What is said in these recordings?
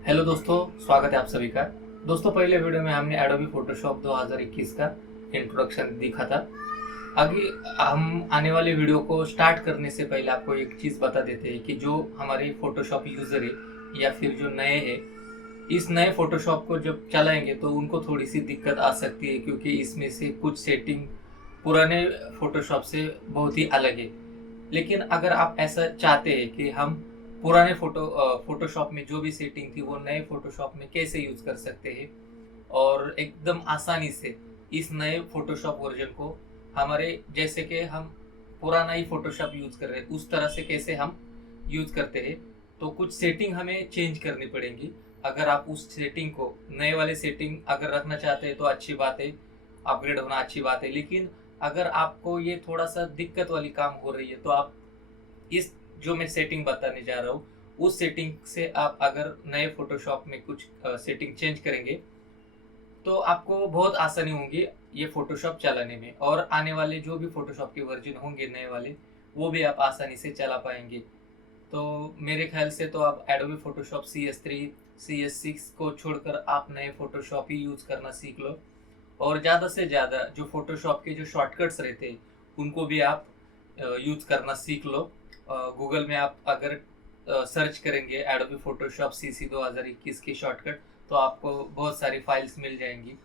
Hello दोस्तों, स्वागत है आप सभी का। दोस्तों, पहले वीडियो में हमने एडोबी फोटोशॉप 2021 का इंट्रोडक्शन दिखा था। आगे हम आने वाले वीडियो को स्टार्ट करने से पहले आपको एक चीज़ बता देते हैं कि जो हमारे फोटोशॉप यूज़र है या फिर जो नए हैं, इस नए फोटोशॉप को जब चलाएंगे तो उनको थोड़ी सी दिक्कत आ सकती है, क्योंकि इसमें से कुछ सेटिंग पुराने फोटोशॉप से बहुत ही अलग है। लेकिन अगर आप ऐसा चाहते हैं कि हम पुराने फोटोशॉप में जो भी सेटिंग थी वो नए फोटोशॉप में कैसे यूज कर सकते हैं और एकदम आसानी से इस नए फोटोशॉप वर्जन को हमारे जैसे कि हम पुराना ही फोटोशॉप यूज कर रहे हैं उस तरह से कैसे हम यूज करते हैं, तो कुछ सेटिंग हमें चेंज करनी पड़ेंगी। अगर आप उस सेटिंग को नए वाले सेटिंग अगर रखना चाहते हैं तो अच्छी बात है, अपग्रेड होना अच्छी बात है। लेकिन अगर आपको ये थोड़ा सा दिक्कत वाली काम हो रही है तो आप इस जो मैं सेटिंग बताने जा रहा हूँ उस सेटिंग से आप अगर नए फोटोशॉप में कुछ सेटिंग चेंज करेंगे तो आपको बहुत आसानी होगी ये फोटोशॉप चलाने में, और आने वाले जो भी फोटोशॉप के वर्जन होंगे नए वाले वो भी आप आसानी से चला पाएंगे। तो मेरे ख्याल से तो आप एडोबी फोटोशॉप CS3 CS6 को छोड़कर आप नए फोटोशॉप ही यूज करना सीख लो, और ज़्यादा से ज़्यादा जो फोटोशॉप के जो शॉर्टकट्स रहते हैं उनको भी आप यूज करना सीख लो। गूगल में आप अगर सर्च करेंगे एडोबी फोटोशॉप CC 2021 की शॉर्टकट तो आपको बहुत सारी फाइल्स मिल जाएंगी।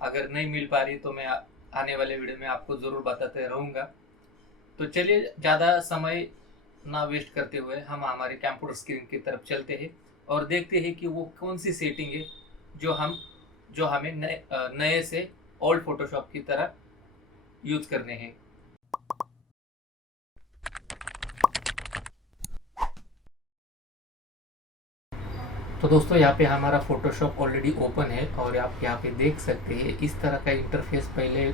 अगर नहीं मिल पा रही तो मैं आने वाले वीडियो में आपको ज़रूर बताते रहूँगा। तो चलिए, ज़्यादा समय ना वेस्ट करते हुए हम हमारे कंप्यूटर स्क्रीन की तरफ चलते हैं और देखते हैं कि वो कौन सी सेटिंग है जो हमें नए से ओल्ड फोटोशॉप की तरह यूज करने हैं। तो दोस्तों, यहाँ पे हमारा फोटोशॉप ऑलरेडी ओपन है और आप यहाँ पे देख सकते हैं इस तरह का इंटरफेस पहले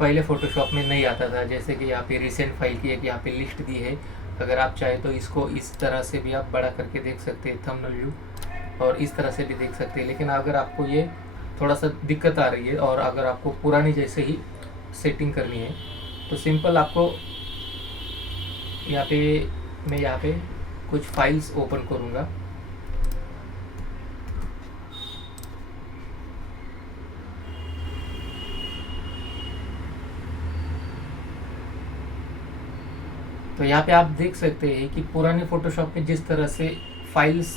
पहले फोटोशॉप में नहीं आता था। जैसे कि यहाँ पे रिसेंट फाइल की एक यहाँ पे लिस्ट दी है। अगर आप चाहे तो इसको इस तरह से भी आप बड़ा करके देख सकते हैं थंबनेल व्यू, और इस तरह से भी देख सकते हैं। लेकिन अगर आपको ये थोड़ा सा दिक्कत आ रही है और अगर आपको पुरानी जैसे ही सेटिंग करनी है तो सिंपल आपको मैं यहाँ पे कुछ फाइल्स ओपन करूँगा। तो यहाँ पे आप देख सकते हैं कि पुराने फोटोशॉप में जिस तरह से फाइल्स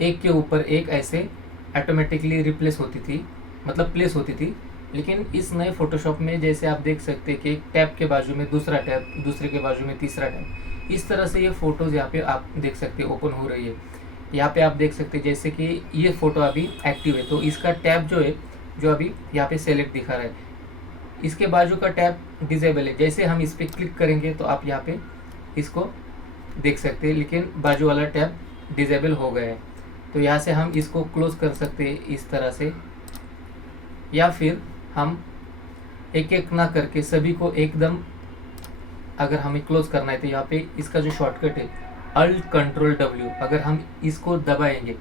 एक के ऊपर एक ऐसे ऑटोमेटिकली रिप्लेस होती थी, मतलब प्लेस होती थी। लेकिन इस नए फोटोशॉप में जैसे आप देख सकते हैं कि एक टैब के बाजू में दूसरा टैब, दूसरे के बाजू में तीसरा टैब, इस तरह से ये फ़ोटोज़ यहाँ पे आप देख सकते हैं ओपन हो रही है। यहाँ पे आप देख सकते हैं जैसे कि ये फ़ोटो अभी एक्टिव है तो इसका टैब जो है जो अभी यहाँ पे सेलेक्ट दिखा रहा है, इसके बाजू का टैब डिजेबल है। जैसे हम इस पर क्लिक करेंगे तो आप यहाँ पे इसको देख सकते हैं, लेकिन बाजू वाला टैब डिजेबल हो गया है। तो यहाँ से हम इसको क्लोज कर सकते हैं इस तरह से, या फिर हम एक एक ना करके सभी को एकदम अगर हमें क्लोज करना है तो यहाँ पे इसका जो शॉर्टकट है Alt+Ctrl+W, अगर हम इसको दबाएंगे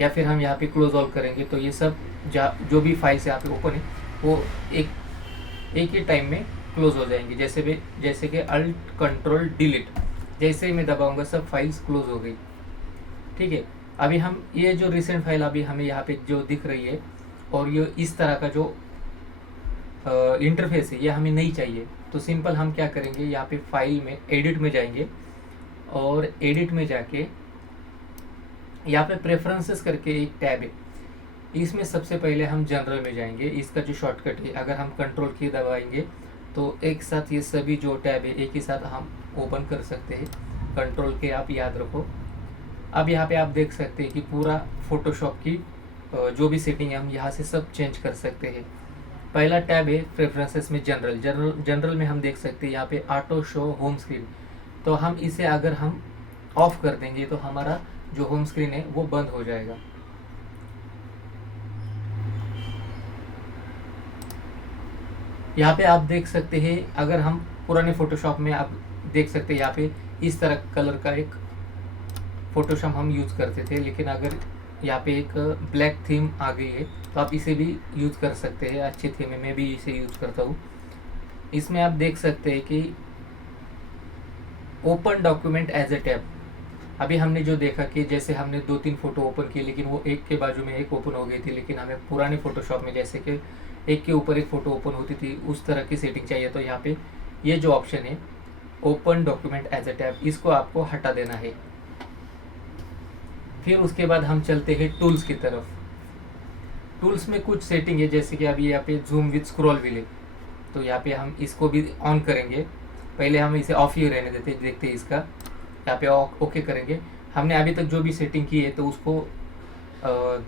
या फिर हम यहाँ पे क्लोज ऑल करेंगे तो ये सब जो भी फाइल्स यहाँ पे ओपन है वो एक ही टाइम में क्लोज हो जाएंगे। जैसे कि Alt+Ctrl+Delete, जैसे ही मैं दबाऊंगा सब फाइल्स क्लोज हो गई। ठीक है, अभी हम ये जो रिसेंट फाइल अभी हमें यहाँ पे जो दिख रही है और ये इस तरह का जो इंटरफेस है ये हमें नहीं चाहिए। तो सिंपल हम क्या करेंगे, यहाँ पे फाइल में एडिट में जाएंगे और एडिट में जाके यहाँ पे प्रेफरेंसेस करके एक टैब है, इसमें सबसे पहले हम जनरल में जाएंगे। इसका जो शॉर्टकट है अगर हम कंट्रोल की दबाएंगे तो एक साथ ये सभी जो टैब है एक ही साथ हम ओपन कर सकते हैं। कंट्रोल के आप याद रखो। अब यहाँ पे आप देख सकते हैं कि पूरा फोटोशॉप की जो भी सेटिंग है हम यहाँ से सब चेंज कर सकते हैं। पहला टैब है प्रेफरेंसेस में जनरल में हम देख सकते हैं यहाँ पे ऑटो शो होम स्क्रीन। तो हम इसे अगर हम ऑफ कर देंगे तो हमारा जो होम स्क्रीन है वो बंद हो जाएगा। यहाँ पे आप देख सकते हैं अगर हम पुराने फोटोशॉप में आप देख सकते हैं यहाँ पे इस तरह कलर का एक फोटोशॉप हम यूज़ करते थे, लेकिन अगर यहाँ पे एक ब्लैक थीम आ गई है तो आप इसे भी यूज़ कर सकते हैं। अच्छी थीम है, मैं भी इसे यूज़ करता हूँ। इसमें आप देख सकते हैं कि open document as a tab, अभी हमने जो देखा कि जैसे हमने 2-3 फ़ोटो ओपन किए, लेकिन वो एक के बाजू में एक ओपन हो गई थी, लेकिन हमें पुराने फ़ोटोशॉप में जैसे कि एक के ऊपर एक फ़ोटो ओपन होती थी, उस तरह की सेटिंग चाहिए। तो यहाँ पे ये जो ऑप्शन है open document as a tab, इसको आपको हटा देना है। फिर उसके बाद हम चलते हैं टूल्स की तरफ। टूल्स में कुछ सेटिंग है, जैसे कि अभी यहाँ पे जूम विद स्क्रॉल व्हील है, तो यहाँ पे हम इसको भी ऑन करेंगे। पहले हम इसे ऑफ ही रहने देते, देखते हैं इसका। यहाँ पे ओके करेंगे। हमने अभी तक जो भी सेटिंग की है, तो उसको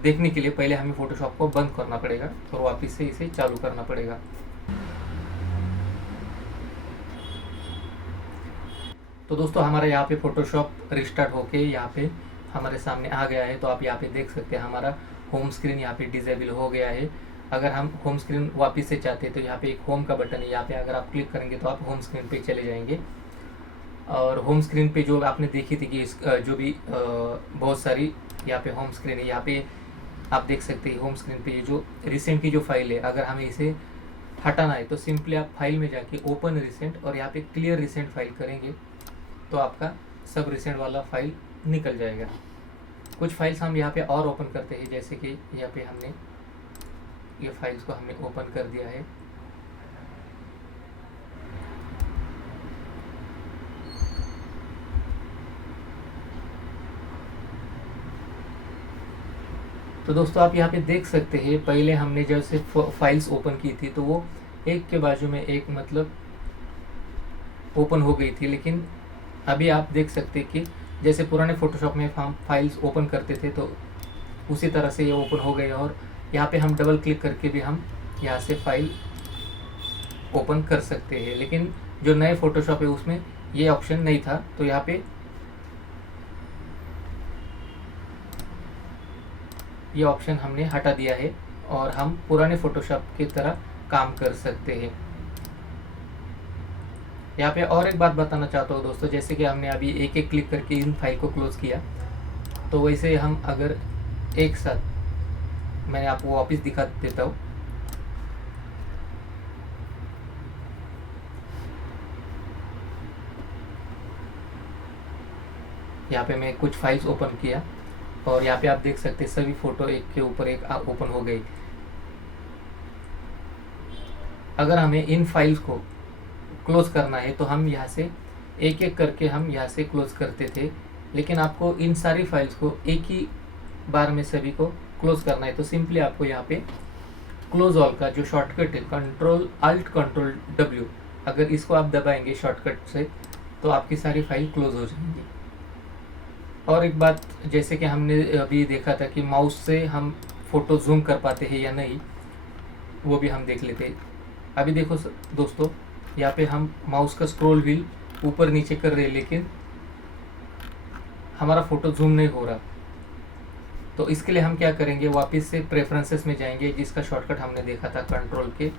देखने के लिए पहले हमें फ़ोटोशॉप को बंद करना पड़ेगा और वापस से इसे चालू करना पड़ेगा। तो दोस्तों हमारा यहाँ पे फ़ोटोशॉप रिस्टार्ट होके यहाँ पे हमारे सामने आ गया है। तो आप यहाँ पे देख सकते हैं हमारा होम स्क्रीन यहाँ पे डिसेबल हो गया है। अगर हम होम स्क्रीन वापस से चाहते हैं तो यहाँ पे एक होम का बटन है, यहाँ पे अगर आप क्लिक करेंगे तो आप होम स्क्रीन पे चले जाएंगे। और होम स्क्रीन पे जो आपने देखी थी कि जो भी बहुत सारी यहाँ पे होम स्क्रीन है, यहाँ पे आप देख सकते हैं होम स्क्रीन पे ये जो रिसेंट की जो फाइल है, अगर हमें इसे हटाना है तो सिंपली आप फाइल में जाके ओपन रिसेंट और यहाँ पे क्लियर रिसेंट फाइल करेंगे तो आपका सब रिसेंट वाला फाइल निकल जाएगा। कुछ फाइल्स हम यहाँ पे और ओपन करते हैं, जैसे कि यहाँ पे हमने ये फाइल्स को हमने ओपन कर दिया है। तो दोस्तों आप यहाँ पे देख सकते हैं, पहले हमने जैसे फाइल्स ओपन की थी तो वो एक के बाजू में एक मतलब ओपन हो गई थी, लेकिन अभी आप देख सकते हैं कि जैसे पुराने फ़ोटोशॉप में हम फाइल्स ओपन करते थे तो उसी तरह से ये ओपन हो गए। और यहाँ पे हम डबल क्लिक करके भी हम यहाँ से फाइल ओपन कर सकते हैं, लेकिन जो नए फ़ोटोशॉप है उसमें ये ऑप्शन नहीं था। तो यहाँ पे ये ऑप्शन हमने हटा दिया है और हम पुराने फ़ोटोशॉप की तरह काम कर सकते हैं। यहाँ पे और एक बात बताना चाहता हूँ दोस्तों, जैसे कि हमने अभी एक एक क्लिक करके इन फाइल को क्लोज़ किया, तो वैसे हम अगर एक साथ, मैं आपको वापस दिखा देता हूँ। यहाँ पे मैं कुछ फाइल्स ओपन किया और यहाँ पे आप देख सकते हैं सभी फ़ोटो एक के ऊपर एक ओपन हो गई। अगर हमें इन फाइल्स को क्लोज करना है तो हम यहाँ से एक एक करके हम यहाँ से क्लोज करते थे, लेकिन आपको इन सारी फाइल्स को एक ही बार में सभी को क्लोज करना है तो सिंपली आपको यहाँ पे क्लोज ऑल का जो शॉर्टकट है Ctrl+Alt+W, अगर इसको आप दबाएंगे शॉर्टकट से तो आपकी सारी फाइल क्लोज हो जाएंगी। और एक बात, जैसे कि हमने अभी देखा था कि माउस से हम फ़ोटो जूम कर पाते हैं या नहीं, वो भी हम देख लेते हैं। अभी देखो दोस्तों, यहाँ पे हम माउस का स्क्रॉल व्हील ऊपर नीचे कर रहे हैं, लेकिन हमारा फ़ोटो जूम नहीं हो रहा। तो इसके लिए हम क्या करेंगे, वापस से प्रेफरेंसेस में जाएंगे, जिसका शॉर्टकट हमने देखा था कंट्रोल के।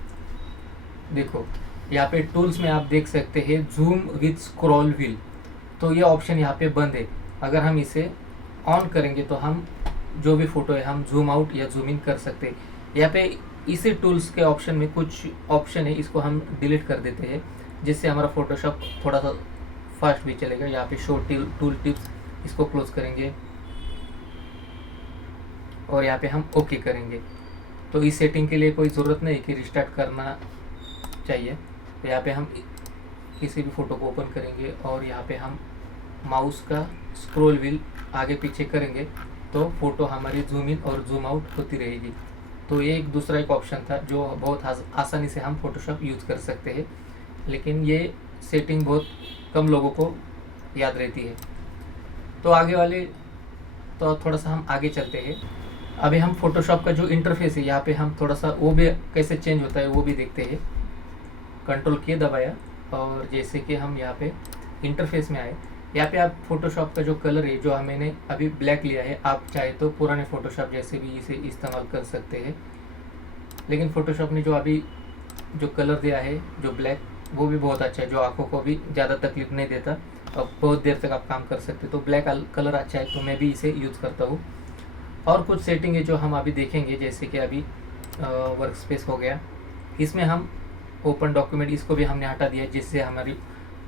देखो यहाँ पे टूल्स में आप देख सकते हैं जूम विद स्क्रॉल व्हील, तो ये ऑप्शन यहाँ पे बंद है। अगर हम इसे ऑन करेंगे तो हम जो भी फ़ोटो है हम जूम आउट या जूम इन कर सकते हैं। यहाँ पे इसी टूल्स के ऑप्शन में कुछ ऑप्शन है, इसको हम डिलीट कर देते हैं, जिससे हमारा फ़ोटोशॉप थोड़ा सा फास्ट भी चलेगा। यहाँ पे शो टूल टिप्स, इसको क्लोज करेंगे और यहाँ पे हम ओके करेंगे। तो इस सेटिंग के लिए कोई ज़रूरत नहीं कि रिस्टार्ट करना चाहिए। तो यहाँ पे हम किसी भी फ़ोटो को ओपन करेंगे और यहाँ पे हम माउस का स्क्रॉल व्हील आगे पीछे करेंगे तो फ़ोटो हमारी जूम इन और जूम आउट होती रहेगी। तो ये एक दूसरा एक ऑप्शन था जो बहुत आसानी से हम फ़ोटोशॉप यूज़ कर सकते हैं, लेकिन ये सेटिंग बहुत कम लोगों को याद रहती है। तो आगे वाले, तो थोड़ा सा हम आगे चलते हैं। अभी हम फ़ोटोशॉप का जो इंटरफेस है यहाँ पे हम थोड़ा सा वो भी कैसे चेंज होता है वो भी देखते हैं। कंट्रोल की दबाया और जैसे कि हम यहाँ पे इंटरफेस में आए, यहाँ पे आप फ़ोटोशॉप का जो कलर है, जो मैंने अभी ब्लैक लिया है, आप चाहे तो पुराने फ़ोटोशॉप जैसे भी इसे इस्तेमाल कर सकते हैं, लेकिन फ़ोटोशॉप ने जो अभी जो कलर दिया है जो ब्लैक, वो भी बहुत अच्छा है, जो आंखों को भी ज़्यादा तकलीफ नहीं देता और बहुत देर तक आप काम कर सकते। तो ब्लैक कलर अच्छा है, तो मैं भी इसे यूज़ करता हूँ। और कुछ सेटिंग है जो हम अभी देखेंगे, जैसे कि अभी वर्क स्पेस हो गया, इसमें हम ओपन डॉक्यूमेंट, इसको भी हमने हटा दिया, जिससे हमारी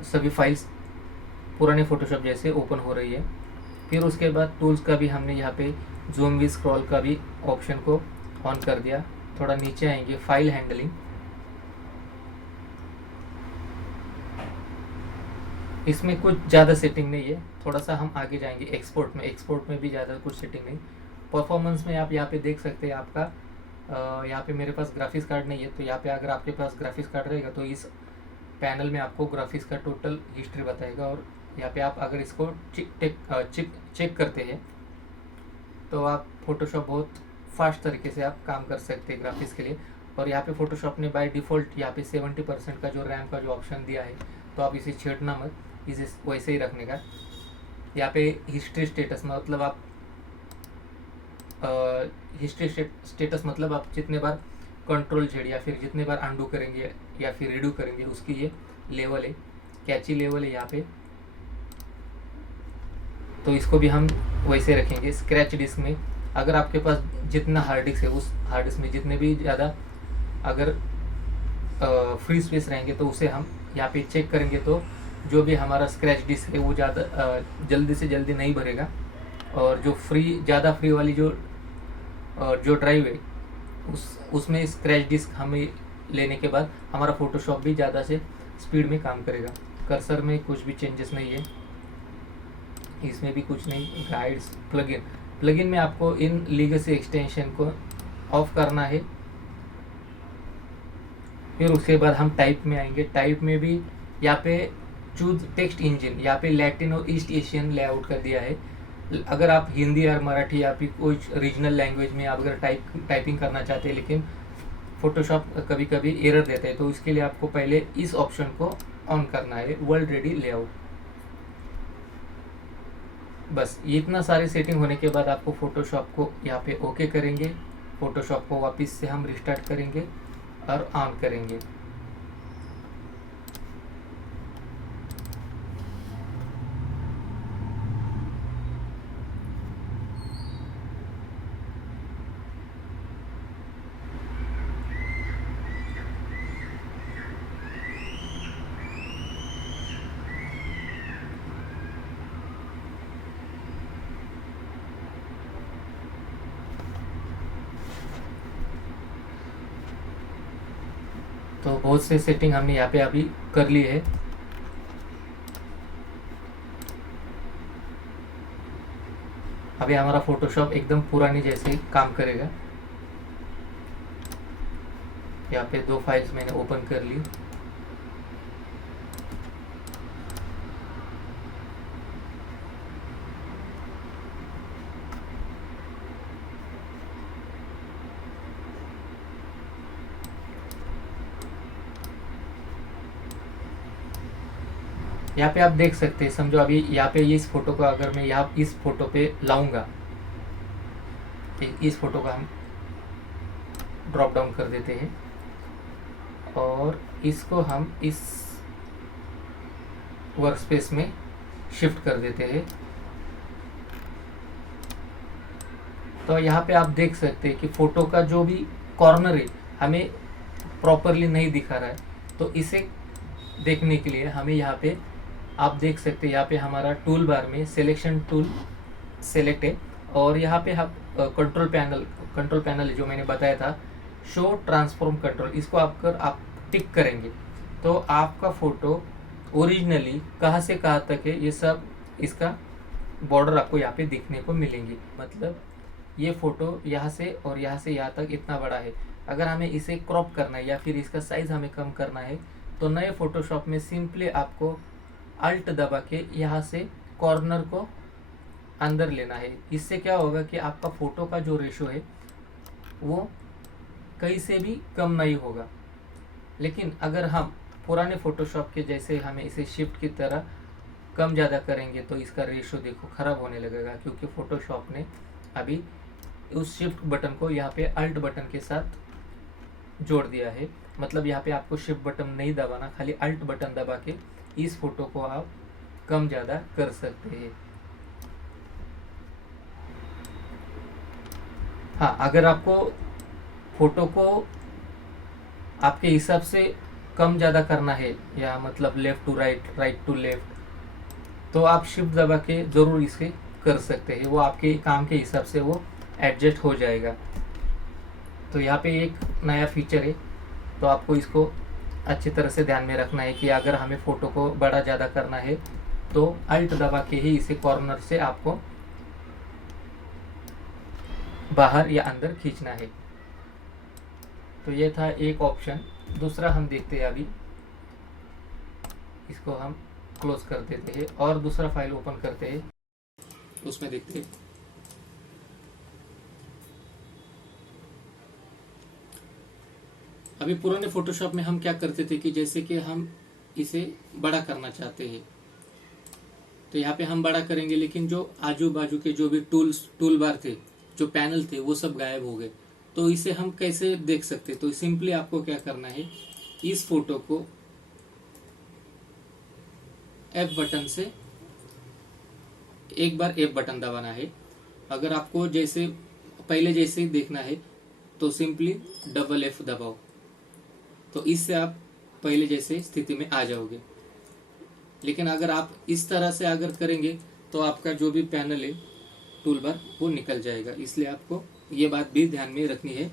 सभी फाइल्स पुराने फ़ोटोशॉप जैसे ओपन हो रही है। फिर उसके बाद टूल्स का भी हमने यहाँ पे जूम भी स्क्रॉल का भी ऑप्शन को ऑन कर दिया। थोड़ा नीचे आएंगे, फाइल हैंडलिंग, इसमें कुछ ज़्यादा सेटिंग नहीं है। थोड़ा सा हम आगे जाएंगे एक्सपोर्ट में, एक्सपोर्ट में भी ज़्यादा कुछ सेटिंग नहीं। परफॉर्मेंस में आप यहाँ पे देख सकते हैं आपका यहाँ पे मेरे पास ग्राफिक्स कार्ड नहीं है, तो यहाँ पे अगर आपके पास ग्राफिक्स कार्ड रहेगा तो इस पैनल में आपको ग्राफिक्स का टोटल हिस्ट्री बताएगा। और यहाँ पे आप अगर इसको चेक करते हैं तो आप फोटोशॉप बहुत फास्ट तरीके से आप काम कर सकते हैं ग्राफिक्स के लिए। और यहाँ पे फोटोशॉप ने बाय डिफ़ॉल्ट यहाँ पे 70% का जो रैम का जो ऑप्शन दिया है, तो आप इसे छेड़ना मत, इसे वैसे ही रखने का। यहाँ पे हिस्ट्री स्टेटस मतलब आप हिस्ट्री स्टेटस मतलब आप जितने बार कंट्रोल जेड या फिर जितने बार अंडू करेंगे या फिर रिड्यू करेंगे उसकी ये लेवल है, कैची लेवल है यहाँ पे, तो इसको भी हम वैसे रखेंगे। स्क्रैच डिस्क में अगर आपके पास जितना हार्ड डिस्क है उस हार्ड डिस्क में जितने भी ज़्यादा अगर फ्री स्पेस रहेंगे तो उसे हम यहाँ पे चेक करेंगे, तो जो भी हमारा स्क्रैच डिस्क है वो ज़्यादा जल्दी से जल्दी नहीं भरेगा। और जो ज़्यादा फ्री वाली जो ड्राइव है उसमें स्क्रैच डिस्क हमें लेने के बाद हमारा फोटोशॉप भी ज़्यादा से स्पीड में काम करेगा। कर्सर में कुछ भी चेंजेस नहीं है, इसमें भी कुछ नहीं। गाइड्स, प्लगइन में आपको इन लीगेसी एक्सटेंशन को ऑफ करना है। फिर उसके बाद हम टाइप में आएंगे। टाइप में भी यहाँ पे चूज टेक्स्ट इंजन, यहाँ पे लैटिन और ईस्ट एशियन लेआउट कर दिया है। अगर आप हिंदी और मराठी या फिर कोई रीजनल लैंग्वेज में आप अगर टाइपिंग करना चाहते हैं लेकिन फोटोशॉप कभी कभी एरर देता है, तो इसके लिए आपको पहले इस ऑप्शन को ऑन करना है, वर्ल्ड रेडी लेआउट। बस इतना सारी सेटिंग होने के बाद आपको फोटोशॉप को यहाँ पे ओके करेंगे। फोटोशॉप को वापस से हम रिस्टार्ट करेंगे और ऑन करेंगे। तो बहुत से सेटिंग हमने यहाँ पे अभी कर ली है। अभी हमारा फोटोशॉप एकदम पुरानी जैसे काम करेगा। यहाँ पे 2 फाइल्स मैंने ओपन कर ली। यहाँ पे आप देख सकते हैं, समझो अभी यहाँ पे इस फोटो को अगर मैं यहाँ इस फोटो पे लाऊंगा, इस फोटो का हम ड्रॉप डाउन कर देते हैं और इसको हम इस वर्कस्पेस में शिफ्ट कर देते हैं। तो यहाँ पे आप देख सकते हैं कि फोटो का जो भी कॉर्नर है हमें प्रॉपरली नहीं दिखा रहा है, तो इसे देखने के लिए हमें यहाँ पे आप देख सकते हैं, यहाँ पे हमारा टूल बार में सिलेक्शन टूल सेलेक्ट है और यहाँ पे हम कंट्रोल पैनल जो मैंने बताया था, शो ट्रांसफॉर्म कंट्रोल, इसको आप टिक करेंगे तो आपका फ़ोटो ओरिजिनली कहाँ से कहाँ तक है ये सब इसका बॉर्डर आपको यहाँ पे दिखने को मिलेंगे। मतलब ये फ़ोटो यहाँ से और यहाँ से यहाँ तक इतना बड़ा है। अगर हमें इसे क्रॉप करना है या फिर इसका साइज़ हमें कम करना है तो नए फ़ोटोशॉप में सिंपली आपको अल्ट दबा के यहाँ से कॉर्नर को अंदर लेना है। इससे क्या होगा कि आपका फ़ोटो का जो रेशो है वो कहीं से भी कम नहीं होगा। लेकिन अगर हम पुराने फ़ोटोशॉप के जैसे हमें इसे शिफ्ट की तरह कम ज़्यादा करेंगे तो इसका रेशो देखो ख़राब होने लगेगा, क्योंकि फ़ोटोशॉप ने अभी उस शिफ्ट बटन को यहाँ पे अल्ट बटन के साथ जोड़ दिया है। मतलब यहाँ पे आपको शिफ्ट बटन नहीं दबाना, खाली अल्ट बटन दबा के इस फोटो को आप कम ज़्यादा कर सकते हैं। हाँ, अगर आपको फ़ोटो को आपके हिसाब से कम ज़्यादा करना है या मतलब left to right, right to left, तो आप शिफ्ट दबा के ज़रूर इसे कर सकते हैं, वो आपके काम के हिसाब से वो एडजस्ट हो जाएगा। तो यहाँ पे एक नया फीचर है, तो आपको इसको अच्छी तरह से ध्यान में रखना है कि अगर हमें फ़ोटो को बड़ा ज़्यादा करना है तो अल्ट दबा के ही इसे कॉर्नर से आपको बाहर या अंदर खींचना है। तो ये था एक ऑप्शन। दूसरा हम देखते हैं, अभी इसको हम क्लोज कर देते हैं और दूसरा फाइल ओपन करते हैं, उसमें देखते हैं। अभी पुराने फोटोशॉप में हम क्या करते थे कि जैसे कि हम इसे बड़ा करना चाहते हैं तो यहाँ पे हम बड़ा करेंगे, लेकिन जो आजू बाजू के जो भी टूल बार थे, जो पैनल थे, वो सब गायब हो गए। तो इसे हम कैसे देख सकते? तो सिंपली आपको क्या करना है, इस फोटो को F बटन से एक बार F बटन दबाना है। अगर आपको जैसे पहले जैसे ही देखना है तो सिंपली डबल F दबाओ, तो इससे आप पहले जैसे स्थिति में आ जाओगे। लेकिन अगर आप इस तरह से अगर करेंगे तो आपका जो भी पैनल है टूल बार वो निकल जाएगा, इसलिए आपको ये बात भी ध्यान में रखनी है।